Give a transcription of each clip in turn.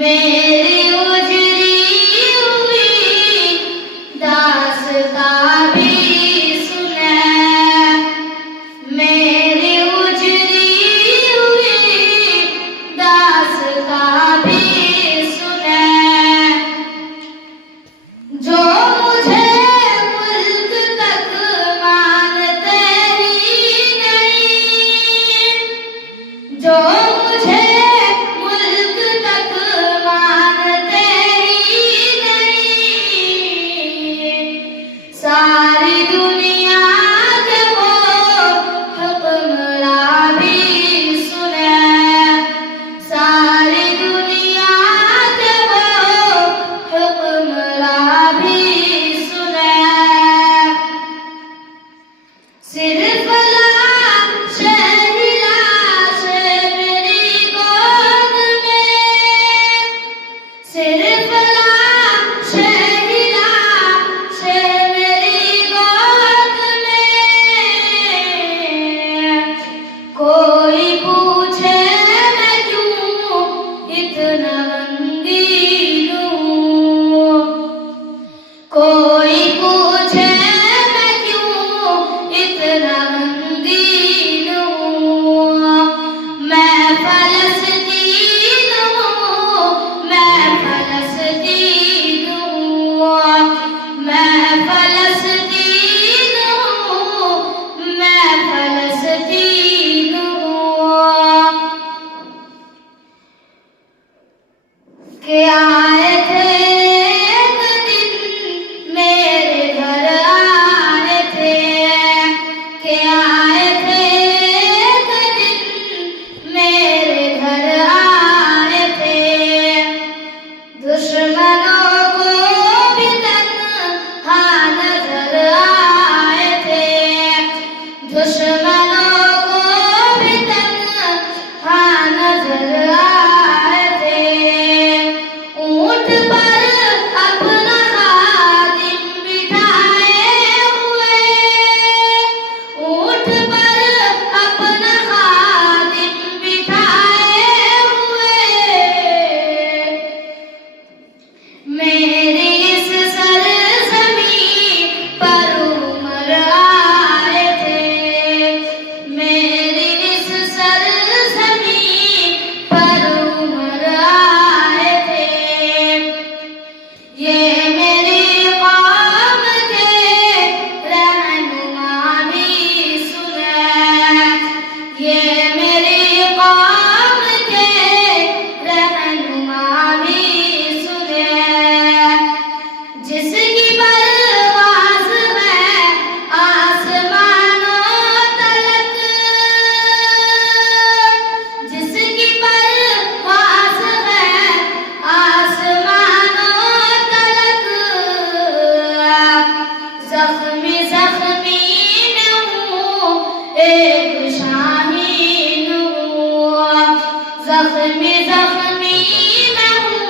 मेरी उजरी हुई दास्तां भी सुने, मेरी उजरी हुई दास्तां भी सुने। जो मुझे मुल्क तक मानते ही नहीं, जो मुझे सारी दुनिया के वो हुक्मरां भी सुने, सारी दुनिया के वो हुक्मरां भी सुने। सिर्फ लाश ही लाश मेरी गोद में, सिर्फ लाश ही लाश कोई पूछे मैं क्यों इतना रंगीन हूँ, कोई पूछे मैं क्यों इतना रंगीन हूँ। मैं फलस्तीन हूँ, मैं फलस्तीन हूँ, मैं फलस्तीन हूँ, मैं फलस्तीन। के आए थे एक दिन मेरे घर आए थे, के आए थे एक दिन मेरे घर आए थे। दुश्मनों को भी तन्हा नजर आए थे, दुश्मनों को भी तन्हा नजर आए थे। ऊंट पर अपना खादिम बिठाए हुए, ऊंट पर अपना खादिम बिठाए हुए। मेरी इस सरज़मीं पर उमर आए थे, मेरी इस सरज़मीं पर उमर आए थे। ये मेरी कौम के रहनुमा भी सुने, ये मेरी कौम के रहनुमा भी सुने। जिसकी परवाज़ है आसमानों तलक, जिसकी परवाज़ है आसमानों तलक। ज़ख्मी ज़ख्मी मैं हूँ एक शाहीन हूँ, ज़ख्मी ज़ख्मी मैं हूँ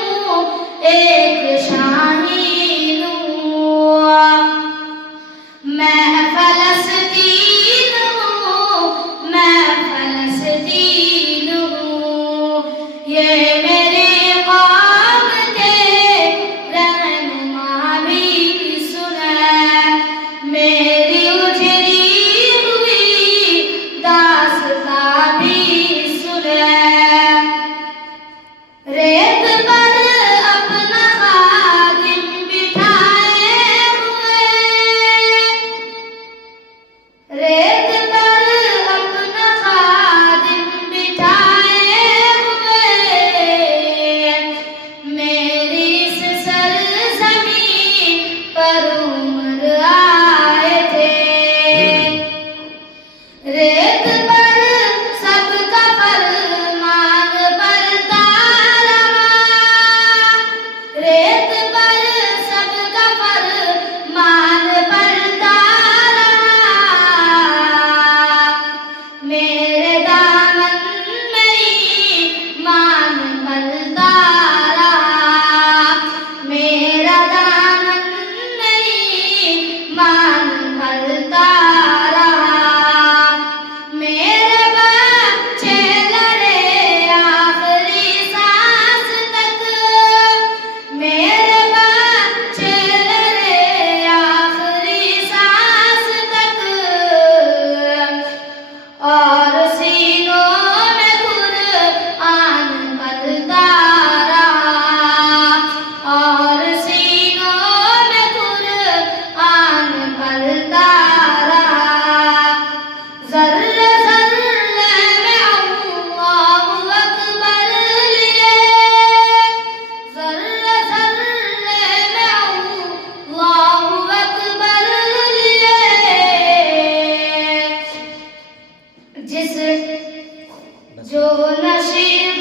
जो नशीब।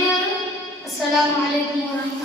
अस्सलाम वालेकुम।